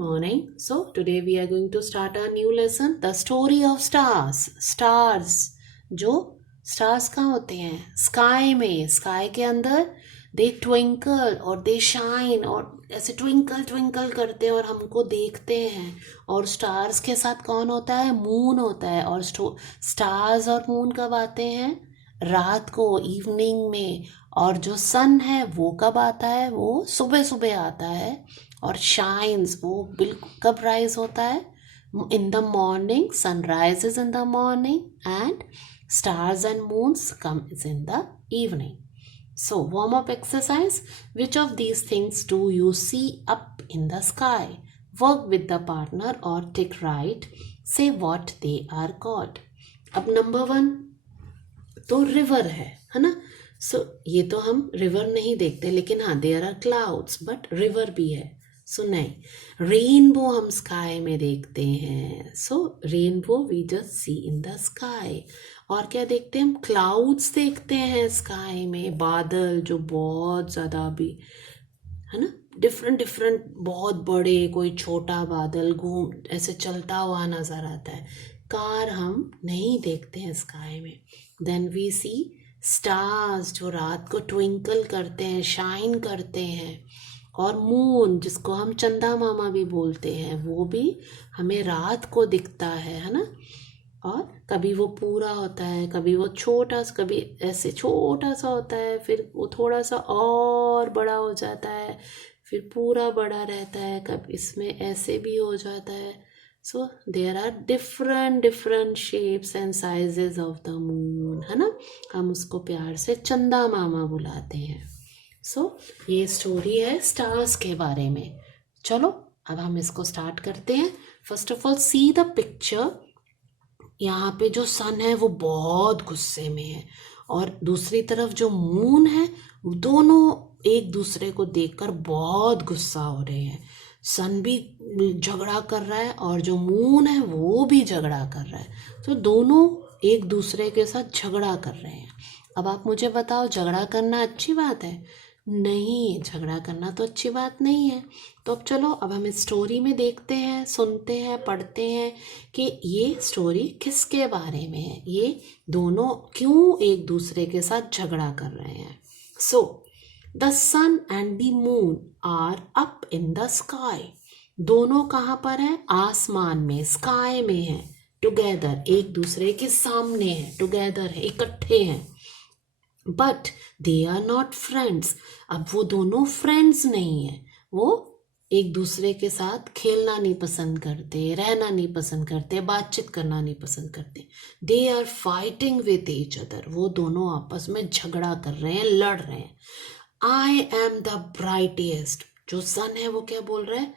Morning. So today we are going to start our new lesson, the story of stars. Stars जो stars कहाँ होते हैं? Sky में. Sky के अंदर they twinkle और they shine और ऐसे twinkle twinkle करते हैं और हमको देखते हैं. और stars के साथ कौन होता है? Moon होता है. और stars और moon कब आते हैं? रात को, इवनिंग में. और जो सन है वो कब आता है? वो सुबह सुबह आता है. और शाइन्स वो बिल्कुल कब राइज होता है? In the morning. Sunrise in the morning and stars and moons comes in the evening. So warm up exercise. Which of these things do you see up in the sky? Work with the partner or tick right. Say what they are called. अब number 1 तो river है ना. सो ये तो हम river नहीं देखते, लेकिन हाँ there are clouds, but river भी है. सो नहीं, रेनबो हम स्काई में देखते हैं. So rainbow we just see in the sky. और क्या देखते हैं हम? क्लाउड्स देखते हैं स्काई में. बादल जो बहुत ज़्यादा भी है ना, डिफरेंट डिफरेंट, बहुत बड़े, कोई छोटा बादल घूम ऐसे चलता हुआ नज़र आता है. कार हम नहीं देखते हैं स्काई में. देन वी सी स्टार्स जो रात को ट्विंकल करते हैं, शाइन करते हैं. और मून जिसको हम चंदा मामा भी बोलते हैं, वो भी हमें रात को दिखता है ना. और कभी वो पूरा होता है, कभी वो छोटा सा, कभी ऐसे छोटा सा होता है, फिर वो थोड़ा सा और बड़ा हो जाता है, फिर पूरा बड़ा रहता है, कभी इसमें ऐसे भी हो जाता है. So there are different different shapes and sizes of the moon, है ना. हम उसको प्यार से चंदा मामा बुलाते हैं. सो ये स्टोरी है स्टार्स के बारे में. चलो अब हम इसको स्टार्ट करते हैं. First of all see the picture. यहाँ पे जो सन है वो बहुत गुस्से में है, और दूसरी तरफ जो मून है, दोनों एक दूसरे को देखकर बहुत गुस्सा हो रहे हैं. सन भी झगड़ा कर रहा है और जो मून है वो भी झगड़ा कर रहा है. तो दोनों एक दूसरे के साथ झगड़ा कर रहे हैं. अब आप मुझे बताओ, झगड़ा करना अच्छी बात है? नहीं, झगड़ा करना तो अच्छी बात नहीं है. तो अब चलो, अब हम इस स्टोरी में देखते हैं, सुनते हैं, पढ़ते हैं कि ये स्टोरी किसके बारे में है. ये दोनों क्यों एक दूसरे के साथ झगड़ा कर रहे हैं. So the sun and the moon are up in the sky. दोनों कहाँ पर है? आसमान में, स्काई में है. टुगेदर, एक दूसरे के सामने है, टुगेदर है, इकट्ठे हैं. But they are not friends. अब वो दोनों फ्रेंड्स नहीं है. वो एक दूसरे के साथ खेलना नहीं पसंद करते, रहना नहीं पसंद करते, बातचीत करना नहीं पसंद करते. They are fighting with each other. वो दोनों आपस में झगड़ा कर रहे हैं, लड़ रहे हैं. आई एम द ब्राइटेस्ट. जो सन है वो क्या बोल रहा है?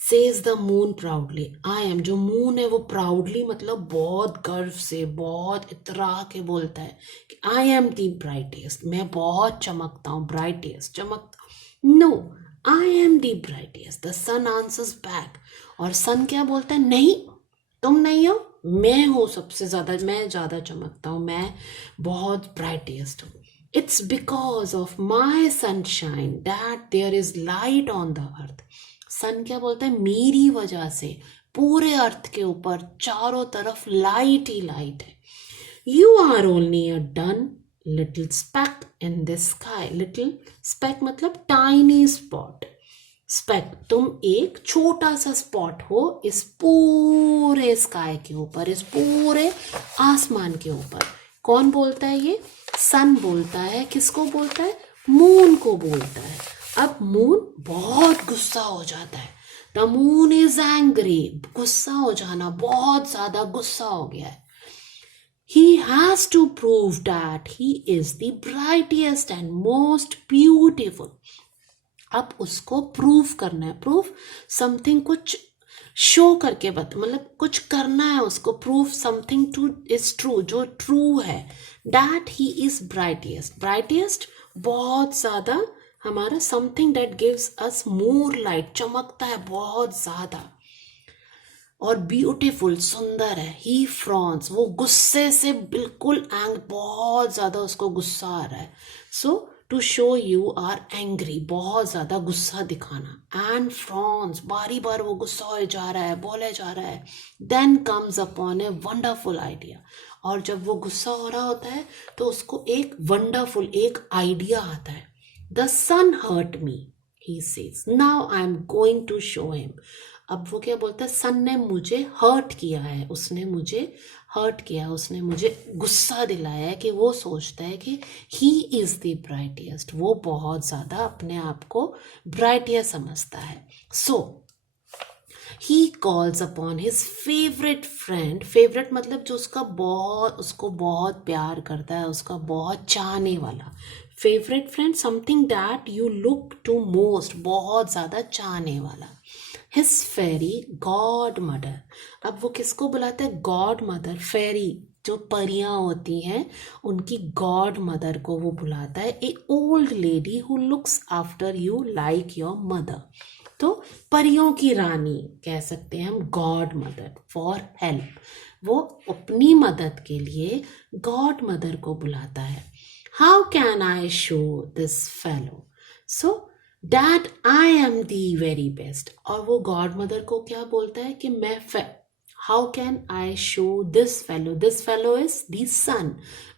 Says the moon proudly. I am, जो मून है वो प्राउडली मतलब बहुत गर्व से, बहुत इतरा के बोलता है कि आई एम द ब्राइटेस्ट. मैं बहुत चमकता हूँ, ब्राइटेस्ट, चमकता हूँ. No, I am the brightest. The sun answers back. और सन क्या बोलता है? नहीं, तुम नहीं हो, मैं हूँ सबसे ज़्यादा, मैं ज़्यादा चमकता हूँ, मैं बहुत ब्राइटेस्ट हूँ. It's because of my sunshine that there is light on the earth. सन क्या बोलता है? मेरी वजह से पूरे अर्थ के ऊपर चारों तरफ लाइट ही लाइट है. You are only a dun little speck in the sky. Little speck मतलब tiny spot. स्पेक, तुम एक छोटा सा स्पॉट हो इस पूरे स्काई के ऊपर, इस पूरे आसमान के ऊपर. कौन बोलता है ये? सन बोलता है. किसको बोलता है? मून को बोलता है. अब मून बहुत गुस्सा हो जाता है. The moon is angry. गुस्सा हो जाना, बहुत ज्यादा गुस्सा हो गया है. He has to prove that he is the brightest and most beautiful. अब उसको प्रूव करना है. प्रूफ समथिंग, कुछ शो करके मतलब कुछ करना है उसको. Proof something two is true, जो ट्रू है. That he is brightest. Brightest बहुत ज्यादा, हमारा something that gives us more light, चमकता है बहुत ज्यादा. और ब्यूटीफुल, सुंदर है. ही फ्रॉन्स, वो गुस्से से बिल्कुल बहुत ज्यादा उसको गुस्सा आ रहा है. So to show you are angry, बहुत ज़्यादा गुस्सा दिखाना, एंड फ्रॉन्स, बारी बार वो गुस्सा हो जा रहा है, बोले जा रहा है, then comes upon a wonderful idea, और जब वो गुस्सा हो रहा होता है तो उसको एक वंडरफुल एक आइडिया आता है. The sun hurt me, he says, now I am going to show him. अब वो क्या बोलता है, सन ने मुझे हर्ट किया है, उसने मुझे हर्ट किया, उसने मुझे गुस्सा दिलाया है, कि वो सोचता है कि ही इज़ द ब्राइटेस्ट, वो बहुत ज़्यादा अपने आप को ब्राइटेस्ट समझता है. So he calls upon his favourite friend, favourite मतलब जो उसको बहुत प्यार करता है, उसका बहुत चाहने वाला. Favourite friend, something that you look to most, बहुत ज़्यादा चाहने वाला. हिज फेरी गॉड मदर, अब वो किसको बुलाता है, गॉड मदर, फेरी जो परियां होती हैं उनकी गॉड मदर को वो बुलाता है. A old lady who looks after you like your mother, तो परियों की रानी कह सकते हैं हम गॉड मदर. फॉर हेल्प, वो अपनी मदद के लिए गॉड मदर को बुलाता है. How can I show this fellow, so that I am the very best, और वो गॉड मदर को क्या बोलता है कि मैं how can I show this fellow is the sun,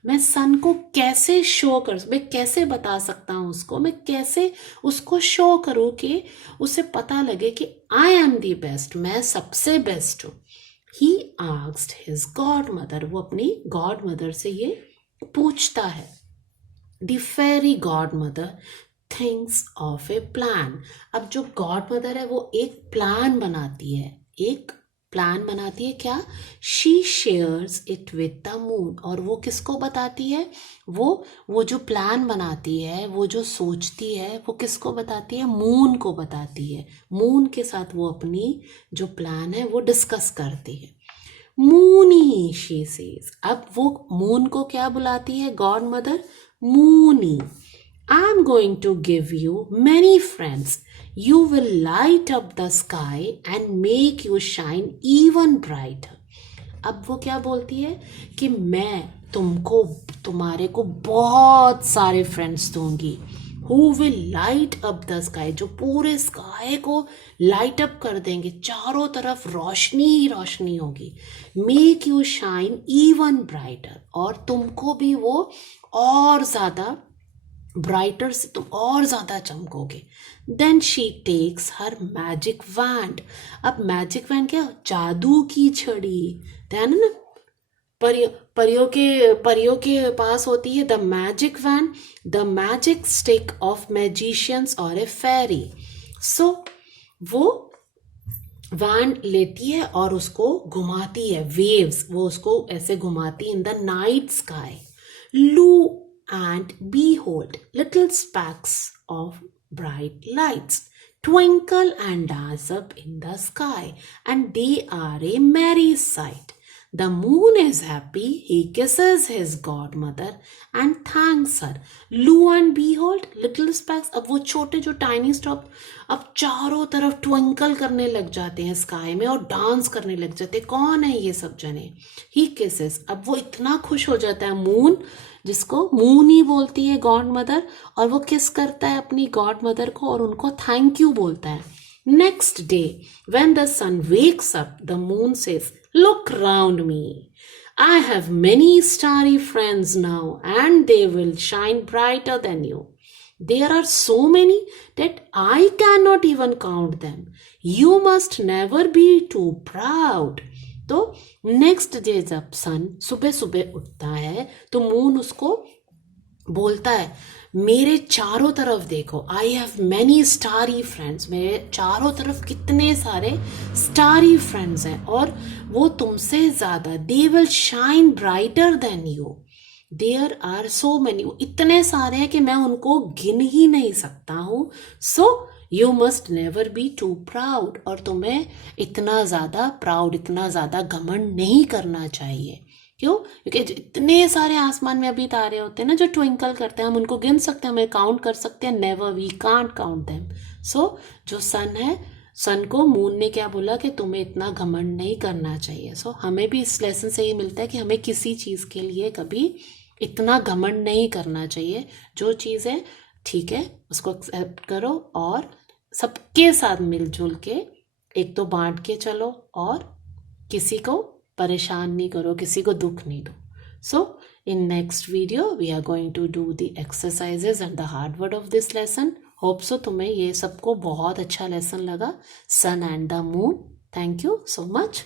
मैं सन को कैसे शो मैं कैसे बता सकता हूँ उसको, मैं कैसे उसको शो करूँ कि उसे पता लगे कि आई एम दी बेस्ट, मैं सबसे बेस्ट हूँ. He asked his godmother, वो अपनी गॉड मदर से ये पूछता है. The fairy godmother thinks of a plan, अब जो गॉड मदर है वो एक प्लान बनाती है, एक प्लान बनाती है. क्या, she shares it with the moon, और वो किसको बताती है, वो जो प्लान बनाती है, वो जो सोचती है, वो किसको बताती है, मून को बताती है. मून के साथ वो अपनी जो प्लान है वो डिस्कस करती है. मूनी, शी सेज, अब वो मून को क्या बुलाती है God mother, Mooney. I am going to give you many friends. You will light up the sky and make you shine even brighter. अब वो क्या बोलती है कि मैं तुम्हारे को बहुत सारे फ्रेंड्स दूंगी. Who will light up the sky, जो पूरे स्काई को लाइट अप कर देंगे, चारों तरफ रोशनी ही रोशनी होगी. Make you shine even brighter, और तुमको भी वो और ज़्यादा ब्राइटर से तुम और ज़्यादा चमकोगे. Then she takes her magic wand, अब मैजिक वैंड क्या, जादू की छड़ी, ध्यान है ना, परियों के पास होती है the magic wand, the magic stick of magicians और ए फेरी. सो वो वैंड लेती है और उसको घुमाती है, वेव्स, वो उसको ऐसे घुमाती इन द नाइट स्काई. लू and behold, little specks of bright lights twinkle and dance up in the sky, and they are a merry sight. The moon is happy, he kisses his godmother and thanks her. Lo and behold, little specks, अब वो छोटे जो tiny stop अब चारों तरफ twinkle करने लग जाते हैं स्काई में और डांस करने लग जाते हैं. कौन है ये सब जने, ही किसेस, अब वो इतना खुश हो जाता है मून, जिसको मून ही बोलती है गॉड मदर, और वो किस करता है अपनी गॉड मदर को और उनको थैंक यू बोलता है. Next day when the sun wakes up, the moon says, look round me. I have many starry friends now, and they will shine brighter than you. There are so many that I cannot even count them. You must never be too proud. तो next day जब सन सुबह सुबह उठता है तो moon उसको बोलता है, मेरे चारों तरफ देखो, I have many starry friends, मेरे चारों तरफ कितने सारे स्टारी फ्रेंड्स हैं और वो तुमसे ज़्यादा, they will shine brighter than you. There are so many, इतने सारे हैं कि मैं उनको गिन ही नहीं सकता हूँ. So you must never be too proud, और तुम्हें इतना ज़्यादा प्राउड, इतना ज़्यादा घमंड नहीं करना चाहिए. क्यों? क्योंकि इतने सारे आसमान में अभी तारे होते हैं ना जो ट्विंकल करते हैं, हम उनको गिन सकते हैं, हमें काउंट कर सकते हैं, never, we can't count them. So जो सन है, सन को मून ने क्या बोला कि तुम्हें इतना घमंड नहीं करना चाहिए. सो हमें भी इस लेसन से ये मिलता है कि हमें किसी चीज़ के लिए कभी इतना घमंड नहीं करना चाहिए. जो चीज़ है ठीक है, उसको एक्सेप्ट करो और सबके साथ मिलजुल के एक तो बांट के चलो और किसी को परेशान नहीं करो, किसी को दुख नहीं दो. So in next video we are going to do the exercises and the hard word of this lesson. Hope so तुम्हें ये सबको बहुत अच्छा लेसन लगा, sun and the moon. Thank you so much.